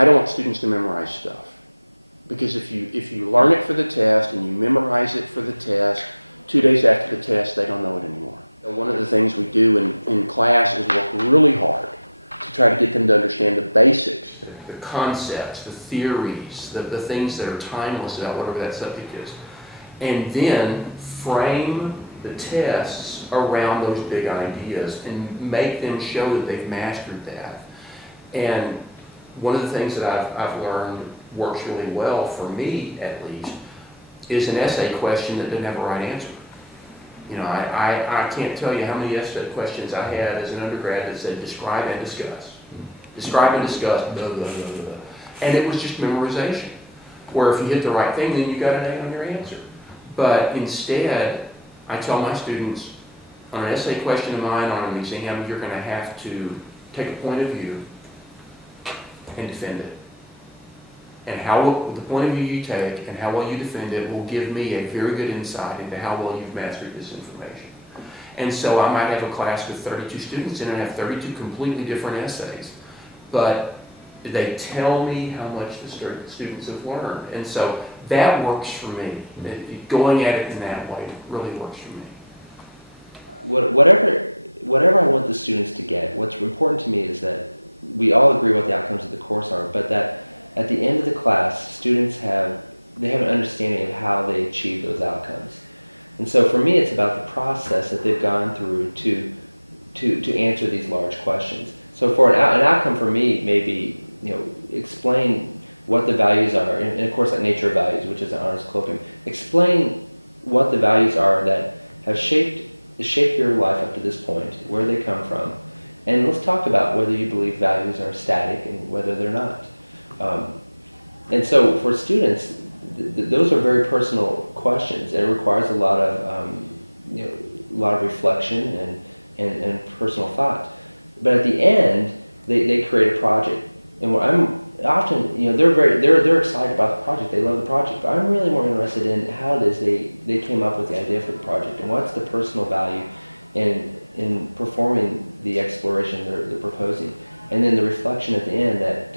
I don't want students to memorize stuff. Because if you learn it for the test and you memorize it for the test, 2 days after the test, they don't know it anymore. One of the things we do in class is work really hard to try to get them to understand the basics, the concepts, the theories, the things that are timeless about whatever that subject is. And then frame the tests around those big ideas and make them show that they've mastered that. And one of the things that I've learned works really well, for me at least, is an essay question that doesn't have a right answer. You know, I can't tell you how many essay questions I had as an undergrad that said describe and discuss. Describe and discuss, blah, blah, blah, blah, blah. And it was just memorization. Where if you hit the right thing, then you got an A on your answer. But instead, I tell my students, on an essay question of mine, on an exam, you're going to have to take a point of view and defend it. And how the point of view you take and how well you defend it will give me a very good insight into how well you've mastered this information. And so I might have a class with 32 students and I have 32 completely different essays. But they tell me how much the students have learned. And so that works for me. Going at it in that way really works for me. Whatever I want the students to get, what's important to me is that we all agree what the outcomes of the course are, but that at the end of the class, students have an understanding of how they achieve those outcomes. And so for me, it's about the process that they've gone through to answer these large questions. So for an outcome for me may be, you know, explain what the values are, and of course that nature of values, which is an honors colloquium. Explain what the values are that have shaped your life up to this point, where they come from, and let's talk about whether you believe values are static and whether they're not. And so for students, those are very personal questions, and it requires a lot of reflection and personal thought. But at the end, they create a project, and what I'm often, you know, they're excited about the project, they love the project, but I'm really more interested in how it is they came up with the idea for the project, and what's the personal value in performing the exploration they're proposing, and then the reflection at the end that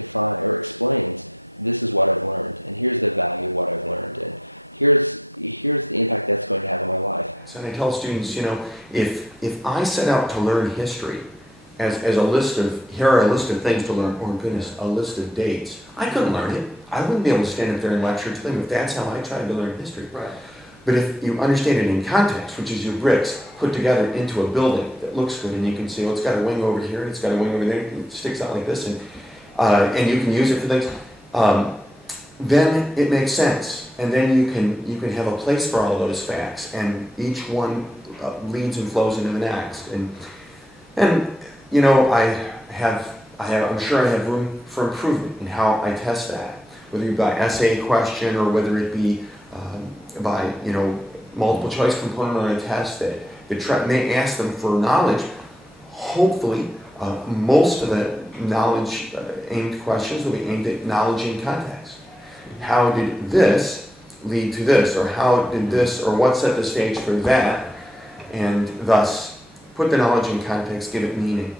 explains, this is what I've learned, and here's the value of what I've learned, and here's the impact that's going to have on my life. So I tell students, you know, if I set out to learn history as a list of, here are a list of things to learn, or goodness, a list of dates, I couldn't learn it. I wouldn't be able to stand up there and lecture to them if that's how I tried to learn history. Right. But if you understand it in context, which is your bricks put together into a building that looks good, and you can see, well, it's got a wing over here, and it's got a wing over there, it sticks out like this, and you can use it for things, then it makes sense. And then you can have a place for all of those facts, and each one leads and flows into the next. And you know, I'm sure I have room for improvement in how I test that, whether it be by essay question or whether it be by, you know, multiple choice component on a test that may ask them for knowledge. Hopefully, most of the knowledge aimed questions will be aimed at knowledge in context. How did this lead to this, or how did this, or what set the stage for that, and thus put the knowledge in context, give it meaning.